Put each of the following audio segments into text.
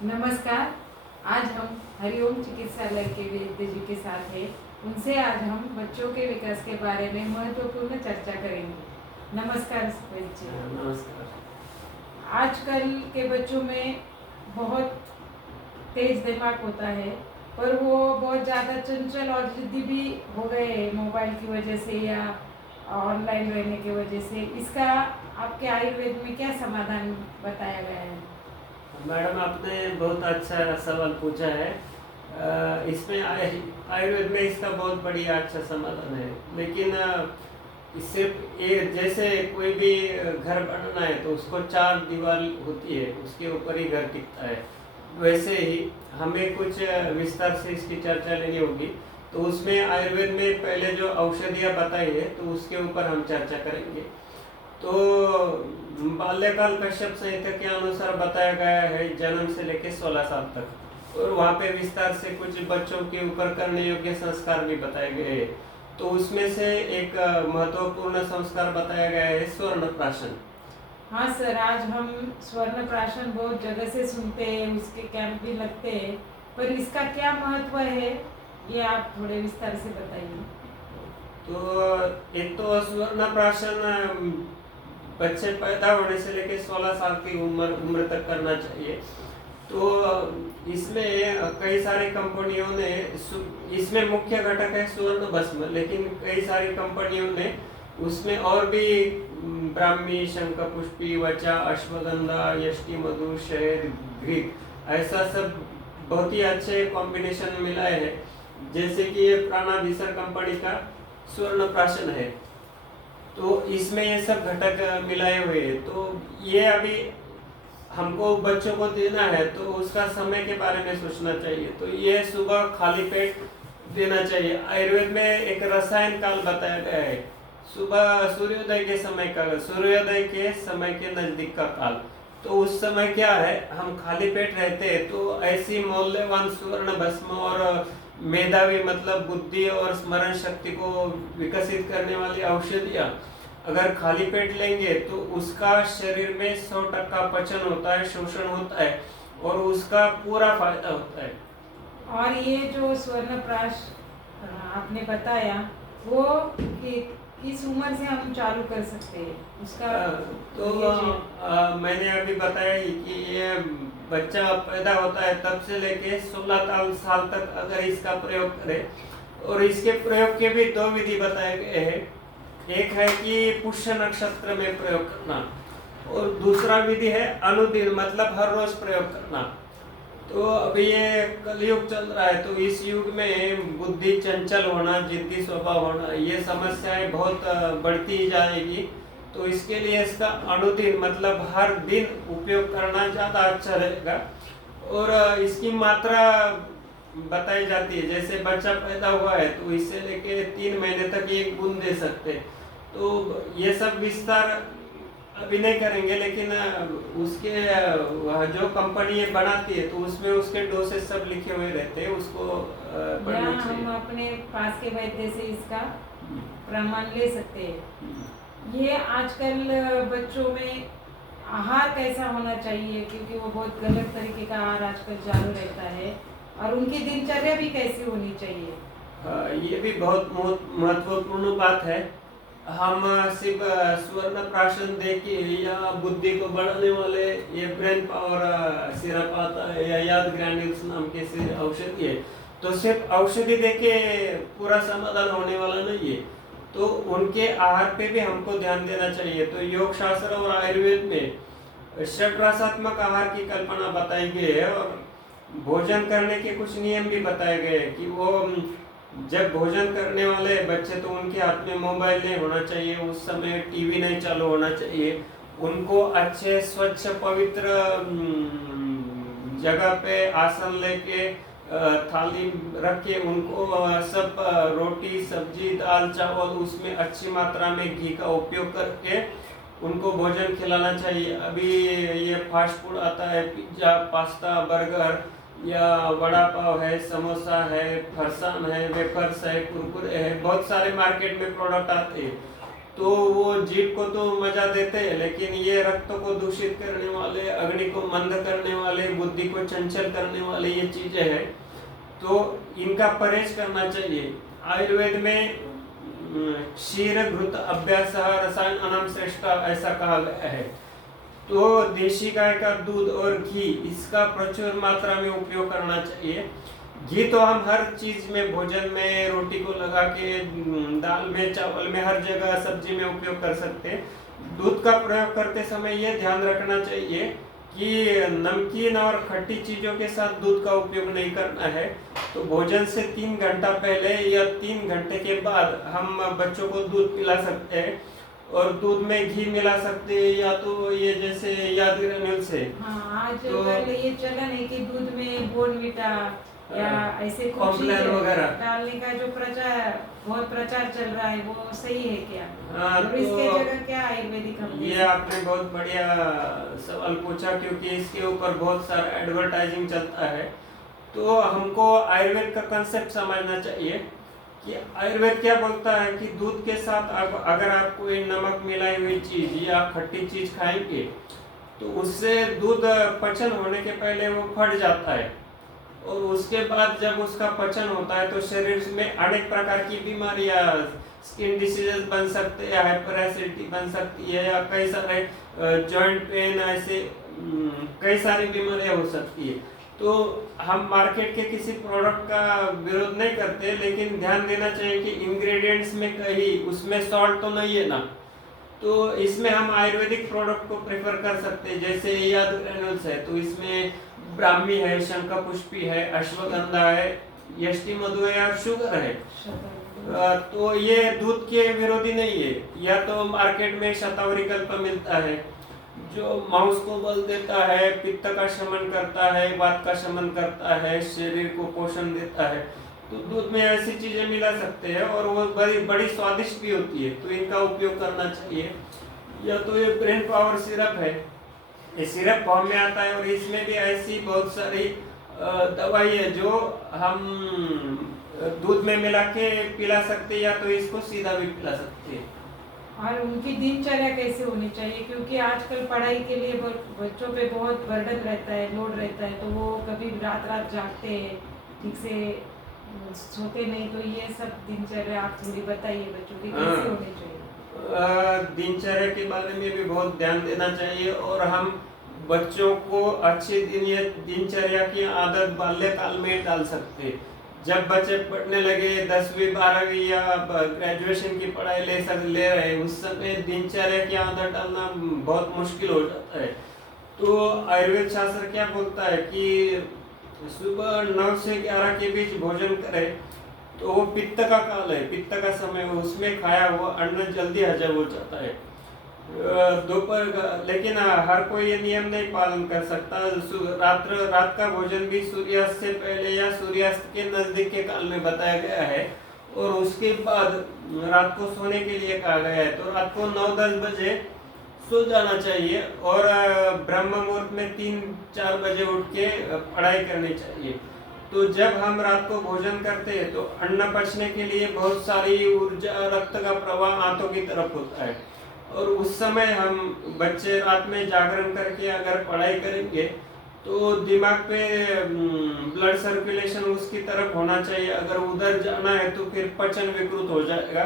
नमस्कार। आज हम हरिओम चिकित्सालय के वैद्य जी के साथ हैं। उनसे आज हम बच्चों के विकास के बारे में महत्वपूर्ण चर्चा करेंगे। नमस्कार वैद्य जी। नमस्कार। आजकल के बच्चों में बहुत तेज दिमाग होता है, पर वो बहुत ज़्यादा चंचल और जिद्दी भी हो गए हैं मोबाइल की वजह से या ऑनलाइन रहने की वजह से। इसका आपके आयुर्वेद में क्या समाधान बताया गया है? मैडम, आपने बहुत अच्छा सवाल पूछा है। इसमें आयुर्वेद में इसका बहुत बढ़िया अच्छा समाधान है, लेकिन इससे ये जैसे कोई भी घर बनाना है तो उसको चार दीवार होती है, उसके ऊपर ही घर टिकता है। वैसे ही हमें कुछ विस्तार से इसकी चर्चा लेनी होगी। तो उसमें आयुर्वेद में पहले जो औषधियाँ बताई है तो उसके ऊपर हम चर्चा करेंगे। तो बाल्यकाल कश्यप संहिता के अनुसार बताया गया है जन्म से लेकर 16 साल तक, और वहाँ पे विस्तार से कुछ बच्चों के ऊपर करने योग्य संस्कार भी बताए गए हैं। तो उसमें से एक महत्वपूर्ण संस्कार बताया गया है स्वर्ण प्राशन। हाँ सर, आज हम स्वर्ण प्राशन बहुत जगह से सुनते हैं, उसके कैंप भी लगते हैं, पर इसका क्या महत्व है ये आप थोड़े विस्तार से बताइए। तो एक तो स्वर्ण प्राशन बच्चे पैदा होने से लेकर 16 साल की उम्र तक करना चाहिए। तो इसमें कई सारी कंपनियों ने इसमें मुख्य घटक है स्वर्ण भस्म, लेकिन कई सारी कंपनियों ने उसमें और भी ब्राह्मी, शंखपुष्पी, वचा, अश्वगंधा, यष्टि मधु, शहद, ग्रीक, ऐसा सब बहुत ही अच्छे कॉम्बिनेशन मिलाए हैं। जैसे कि ये प्राणाभिसर कंपनी का स्वर्ण प्राशन है, तो इसमें ये सब घटक मिलाए हुए हैं। तो ये अभी हमको बच्चों को देना है तो उसका समय के बारे में सोचना चाहिए। तो ये सुबह खाली पेट देना चाहिए। आयुर्वेद में एक रसायन काल बताया गया है, सुबह सूर्योदय के समय का, सूर्योदय के समय के नजदीक का काल। तो उस समय क्या है, हम खाली पेट रहते हैं तो ऐसी मूल्यवान स्वर्ण भस्म और मेधावी मतलब बुद्धि और स्मरण शक्ति को विकसित करने वाली औषधियाँ अगर खाली पेट लेंगे तो उसका शरीर में 100% पचन होता है, शोषण होता है, और उसका पूरा फायदा होता है। और ये जो स्वर्ण प्राश आपने बताया, वो किस उम्र से हम चालू कर सकते हैं उसका? तो मैंने अभी बताया ही कि ये बच्चा पैदा होता है तब से लेके 16 साल तक अगर इसका प्रयोग करें। और इसके प्रयोग के भी दो विधि बताए गए हैं। एक है कि पुष्य नक्षत्र में प्रयोग करना, और दूसरा विधि है अनुदिन मतलब हर रोज प्रयोग करना। तो अभी ये कलयुग चल रहा है, तो इस युग में बुद्धि चंचल होना, जिद्दी स्वभाव होना, ये समस्याएं बहुत बढ़ती जाएगी। तो इसके लिए इसका अनुदिन मतलब हर दिन उपयोग करना ज़्यादा अच्छा रहेगा। और इसकी मात्रा बताई जाती है, जैसे बच्चा पैदा हुआ है तो इससे लेके 3 महीने तक 1 बूंद दे सकते हैं। तो ये सब विस्तार अभी नहीं करेंगे, लेकिन उसके वह जो कंपनी ये बनाती है तो उसमें उसके डोसेज सब लिखे हुए रहते हैं, उसको पढ़ना चाहिए। हम अपने पास के वैद्य से इसका प्रमाण ले सकते हैं। ये आजकल बच्चों में आहार कैसा होना चाहिए, क्योंकि वो बहुत गलत तरीके का आहार आजकल चालू रहता है, और उनकी दिनचर्या भी कैसी होनी चाहिए? ये भी बहुत महत्वपूर्ण बात है। हम सिर्फ स्वर्ण प्राशन दे के या बुद्धि को बढ़ाने वाले ये ब्रेन पावर सिरप आता है या याद ग्रैन्यूल्स नाम के से औषधि है, तो सिर्फ औषधि दे के पूरा समाधान होने वाला नहीं है। तो उनके आहार पे भी हमको ध्यान देना चाहिए। तो योग शास्त्र और आयुर्वेद में षड्रसात्मक आहार की कल्पना बताई गई है, और भोजन करने के कुछ नियम भी बताए गए हैं कि वो जब भोजन करने वाले बच्चे तो उनके हाथ में मोबाइल नहीं होना चाहिए, उस समय टीवी नहीं चालू होना चाहिए। उनको अच्छे स्वच्छ पवित्र जगह पे आसन लेके थाली रख के उनको सब रोटी, सब्जी, दाल, चावल उसमें अच्छी मात्रा में घी का उपयोग करके उनको भोजन खिलाना चाहिए। अभी ये फास्ट फूड आता है, पिज्ज़ा, पास्ता, बर्गर या वड़ा पाव है, समोसा है, फरसान है, वेफर्स है, कुरकुरे है, बहुत सारे मार्केट में प्रोडक्ट आते हैं। तो वो जीभ को तो मजा देते हैं, लेकिन ये रक्त को दूषित करने वाले, अग्नि को मंद करने वाले, बुद्धि को चंचल करने वाले ये चीजें हैं, तो इनका परहेज करना चाहिए। आयुर्वेद में क्षीर घृत अभ्यास रसायन अनम श्रेष्ठ ऐसा कहा गया है। तो देशी गाय का दूध और घी, इसका प्रचुर मात्रा में उपयोग करना चाहिए। घी तो हम हर चीज में, भोजन में, रोटी को लगा के, दाल में, चावल में, हर जगह सब्जी में उपयोग कर सकते हैं। दूध का प्रयोग करते समय ये ध्यान रखना चाहिए कि नमकीन और खट्टी चीजों के साथ दूध का उपयोग नहीं करना है। तो भोजन से 3 घंटा पहले या 3 घंटे के बाद हम बच्चों को दूध पिला सकते हैं, और दूध में घी मिला सकते हैं, या तो ये जैसे याद ग्रेन्यूल्स है। हाँ, आज तो कल ये चलन है कि दूध में बोर्नविटा या ऐसे कुछ कॉम्प्लान चीजें वगैरह डालने का जो बहुत प्रचार चल रहा है, वो सही है क्या? हाँ, और इसके जगह क्या आयुर्वेदिक हम ये आपने बहुत बढ़िया सवाल पूछा, क्योंकि इसके ऊपर बहुत सारा एडवर्टाइजिंग चलता है। तो हमको आयुर्वेद का कंसेप्ट समझना चाहिए कि आयुर्वेद क्या बोलता है कि दूध के साथ अगर आप कोई नमक मिलाई हुई चीज या खट्टी चीज खाएंगे, तो उससे दूध पचन होने के पहले वो फट जाता है, और उसके बाद जब उसका पचन होता है तो शरीर में अनेक प्रकार की बीमारियां, स्किन डिसीजेस बन सकते हैं, हाइपर एसिडिटी बन सकती है, या कई सारे जॉइंट पेन, ऐसे कई सारी बीमारियां हो सकती है। तो हम मार्केट के किसी प्रोडक्ट का विरोध नहीं करते, लेकिन ध्यान देना चाहिए कि इंग्रेडिएंट्स में कहीं उसमें सॉल्ट तो नहीं है ना। तो इसमें हम आयुर्वेदिक प्रोडक्ट को प्रेफर कर सकते हैं, जैसे याद ग्रेन्यूल्स है, तो इसमें ब्राह्मी है, शंखपुष्पी है, अश्वगंधा है, यष्टि मधु है और शुगर है। तो ये दूध के विरोधी नहीं है। या तो मार्केट में शतावरी कल्प मिलता है, जो मांस को बल देता है, पित्त का शमन करता है, वात का शमन करता है, शरीर को पोषण देता है। तो दूध में ऐसी चीजें मिला सकते हैं, और वो बड़ी बड़ी स्वादिष्ट भी होती है, तो इनका उपयोग करना चाहिए। या तो ये ब्रेन पावर सिरप है, ये सिरप फॉर्म में आता है, और इसमें भी ऐसी बहुत सारी दवाई है जो हम दूध में मिला के पिला सकते हैं, या तो इसको सीधा भी पिला सकते हैं। और उनकी दिनचर्या कैसे होनी चाहिए, क्योंकि आजकल पढ़ाई के लिए बच्चों पे बहुत बर्डन रहता है, लोड रहता है, तो वो कभी रात रात जागते हैं, ठीक से सोते नहीं। तो ये सब दिनचर्या आप थोड़ी बताइए, बच्चों की कैसे होनी चाहिए? दिनचर्या के बारे में भी बहुत ध्यान देना चाहिए, और हम बच्चों को अच्छी दिनचर्या की आदत बाल्यकाल में डाल सकते हैं। जब बच्चे पढ़ने लगे, 10वीं 12वीं या ग्रेजुएशन की पढ़ाई ले रहे हैं, उस समय दिनचर्या की आदत डालना बहुत मुश्किल हो जाता है। तो आयुर्वेद शास्त्र क्या बोलता है कि सुबह 9 से 11 के बीच भोजन करें, तो वो पित्त का काल है, पित्त का समय, उसमें खाया हुआ अन्न जल्दी हजम हो जाता है। दोपहर, लेकिन हर कोई ये नियम नहीं पालन कर सकता। रात का भोजन भी सूर्यास्त से पहले या सूर्यास्त के नजदीक के काल में बताया गया है, और उसके बाद रात को सोने के लिए कहा गया है। तो रात को 9-10 बजे सो जाना चाहिए, और ब्रह्म मुहूर्त में 3-4 बजे उठ के पढ़ाई करनी चाहिए। तो जब हम रात को भोजन करते हैं, तो अन्न पचने के लिए बहुत सारी ऊर्जा, रक्त का प्रवाह आंतों की तरफ होता है, और उस समय हम बच्चे रात में जागरण करके अगर पढ़ाई करेंगे, तो दिमाग पे ब्लड सर्कुलेशन उसकी तरफ होना चाहिए। अगर उधर जाना है तो फिर पचन विकृत हो जाएगा,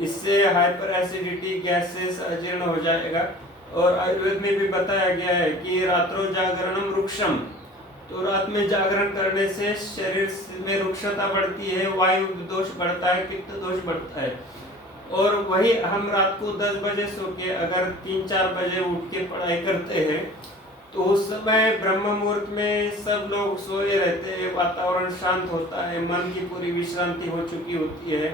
इससे हाइपर एसिडिटी, गैसेस, अजीर्ण हो जाएगा। और आयुर्वेद में भी बताया गया है कि रात्रो जागरणम रुक्षम, तो रात में जागरण करने से शरीर में रुक्षता बढ़ती है, वायु दोष बढ़ता है, पित्त दोष बढ़ता है। और वही हम रात को 10 बजे सो के अगर 3-4 बजे उठ के पढ़ाई करते हैं, तो उस समय ब्रह्म मुहूर्त में सब लोग सोए रहते हैं, वातावरण शांत होता है, मन की पूरी विश्रांति हो चुकी होती है,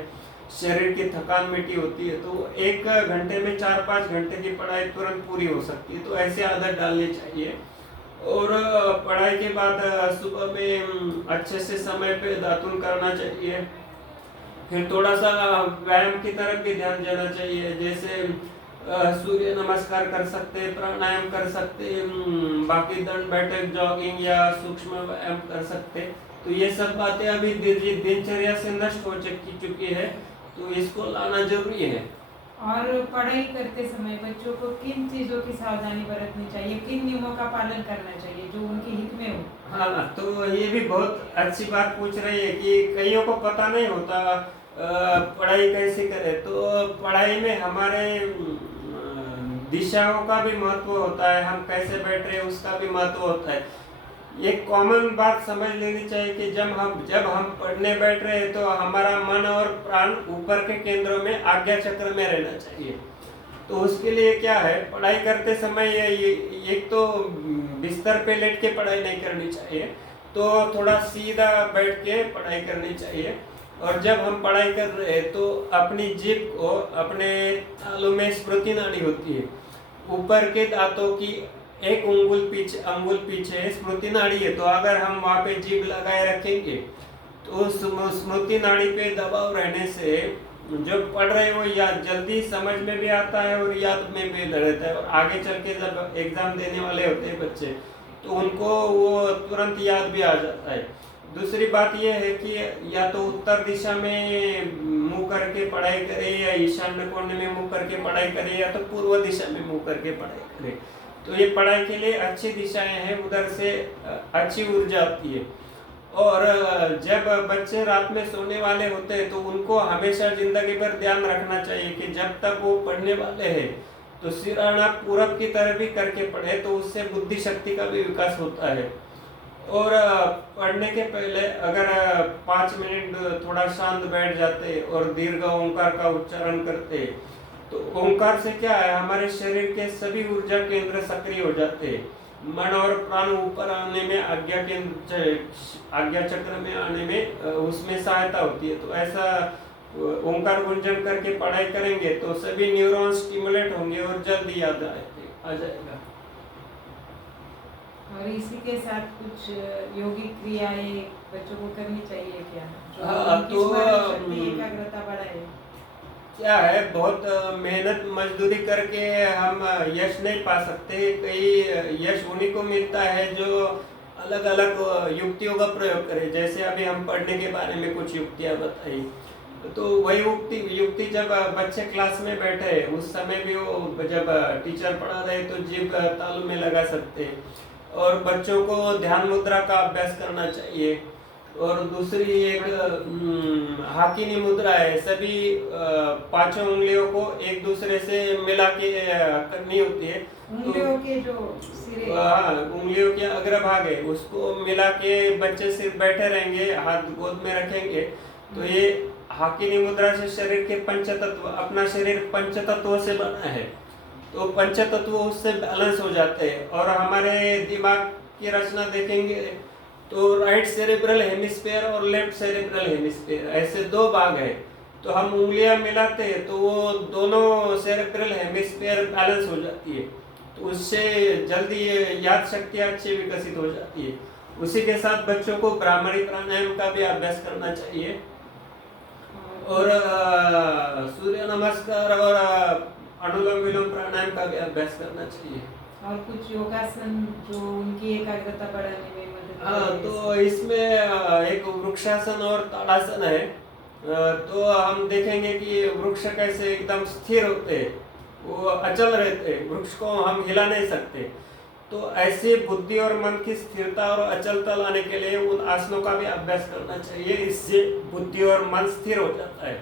शरीर की थकान मिटी होती है। तो 1 घंटे में 4-5 घंटे की पढ़ाई तुरंत पूरी हो सकती है। तो ऐसी आदत डालनी चाहिए। और पढ़ाई के बाद सुबह में अच्छे से समय पे दातुन करना चाहिए। फिर थोड़ा सा व्यायाम की तरफ भी ध्यान देना चाहिए, जैसे सूर्य नमस्कार कर सकते हैं, प्राणायाम कर सकते हैं, बाकी दंड बैठक, जॉगिंग या सूक्ष्म व्यायाम कर सकते हैं। तो ये सब बातें अभी दिनचर्या से नष्ट हो चुकी है, तो इसको लाना जरूरी है। और पढ़ाई करते समय बच्चों को किन चीज़ों की सावधानी बरतनी चाहिए, किन नियमों का पालन करना चाहिए जो उनके हित में हो? हाँ, तो ये भी बहुत अच्छी बात पूछ रही है कि कईयों को पता नहीं होता पढ़ाई कैसे करें। तो पढ़ाई में हमारे दिशाओं का भी महत्व होता है, हम कैसे बैठ रहे हैं उसका भी महत्व होता है। एक कॉमन बात समझ लेनी चाहिए कि जब हम पढ़ने बैठ रहे हैं तो हमारा मन और प्राण ऊपर के केंद्रों में आज्ञा चक्र में रहना चाहिए। तो उसके लिए क्या है, पढ़ाई करते समय एक तो बिस्तर पे लेट के पढ़ाई नहीं करनी चाहिए, तो थोड़ा सीधा बैठ के पढ़ाई करनी चाहिए। और जब हम पढ़ाई कर रहे हैं तो अपनी जीभ को, अपने तालू में स्मृति नाड़ी होती है, ऊपर के दांतों की एक अंगुल पीछे स्मृति नाड़ी है। तो अगर हम वहाँ पे जीभ लगाए रखेंगे तो स्मृति नाड़ी पे दबाव रहने से जो पढ़ रहे हो याद जल्दी समझ में भी आता है और याद में भी रहता है। और आगे चल के जब एग्जाम देने वाले होते हैं बच्चे, तो उनको वो तुरंत याद भी आ जाता है। दूसरी बात यह है कि या तो उत्तर दिशा में मुंह करके पढ़ाई करें, या ईशान्य कोने में मुंह करके पढ़ाई करें, या तो पूर्व दिशा में मुंह करके पढ़ाई करें। तो ये पढ़ाई के लिए अच्छी दिशाएं हैं, उधर से अच्छी ऊर्जा आती है। और जब बच्चे रात में सोने वाले होते हैं तो उनको हमेशा जिंदगी भर ध्यान रखना चाहिए कि जब तक वो पढ़ने वाले हैं तो सिरहाना पूरब की तरफ भी करके पढ़े, तो उससे बुद्धि शक्ति का भी विकास होता है। और पढ़ने के पहले अगर 5 मिनट थोड़ा शांत बैठ जाते और दीर्घ ओंकार का उच्चारण करते, तो ओंकार से क्या है, हमारे शरीर के सभी ऊर्जा केंद्र सक्रिय हो जाते हैं। मन और प्राण ऊपर आने में, आज्ञा चक्र में आने में उसमें सहायता होती है। तो ऐसा ओंकार गुंजन करके पढ़ाई करेंगे तो सभी न्यूरॉन स्टिमुलेट होंगे और जल्दी याद आ जाएगा। और इसी के साथ कुछ योगिक क्रियाएं बच्चों को करनी चाहिए क्या, जो हाँ, उनकी तो स्मरण शक्ति, एकाग्रता बढ़ाए? क्या है, बहुत मेहनत मजदूरी करके हम यश नहीं पा सकते। कई यश उन्हीं को मिलता है जो अलग अलग युक्तियों का प्रयोग करे। जैसे अभी हम पढ़ने के बारे में कुछ युक्तियां बताई, तो वही युक्ति जब बच्चे क्लास में बैठे उस समय भी वो जब टीचर पढ़ा रहे तो जीभ तालू में लगा सकते हैं। और बच्चों को ध्यान मुद्रा का अभ्यास करना चाहिए। और दूसरी एक हाकिनी मुद्रा है, सभी 5 उंगलियों को एक दूसरे से मिला के करनी होती है। उंगलियों के जो सिरे, उंगलियों के अग्रभाग है उसको मिला के बच्चे सिर्फ बैठे रहेंगे, हाथ गोद में रखेंगे। तो ये हाकिनी मुद्रा से शरीर के पंचतत्व, अपना शरीर पंचतत्व से बना है, तो पंचतत्व उससे बैलेंस हो जाते हैं। और हमारे दिमाग की रचना देखेंगे तो राइट सेरेब्रल हेमिस्फीयर और लेफ्ट सेरेब्रल हेमिस्फीयर, ऐसे 2 भाग है। तो हम उंगलियां मिलाते हैं तो वो दोनों सेरेब्रल हेमिस्फीयर बैलेंस हो जाती है, तो उससे जल्दी याद शक्ति अच्छी विकसित हो जाती है। उसी के साथ बच्चों को ब्राह्मणी प्राणायाम का भी अभ्यास करना चाहिए। और सूर्य नमस्कार और अनुलोम विलोम प्राणायाम का भी अभ्यास करना चाहिए। और कुछ योगासन जो उनकी एकाग्रता बढ़ाने में मदद करे। तो इसमें एक वृक्षासन और ताड़ासन है। तो हम देखेंगे कि वृक्ष कैसे एकदम स्थिर होते हैं, वो अचल रहते हैं, वृक्ष को हम हिला नहीं सकते। तो ऐसे बुद्धि और मन की स्थिरता और अचलता लाने के लिए उन आसनों का भी अभ्यास करना चाहिए, इससे बुद्धि और मन स्थिर हो जाता है।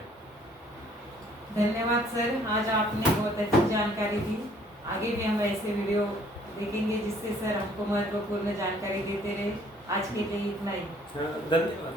धन्यवाद सर, आज आपने बहुत अच्छी जानकारी दी। आगे भी हम ऐसे वीडियो देखेंगे जिससे सर हमको महत्वपूर्ण जानकारी देते रहे। आज के लिए इतना ही। धन्यवाद।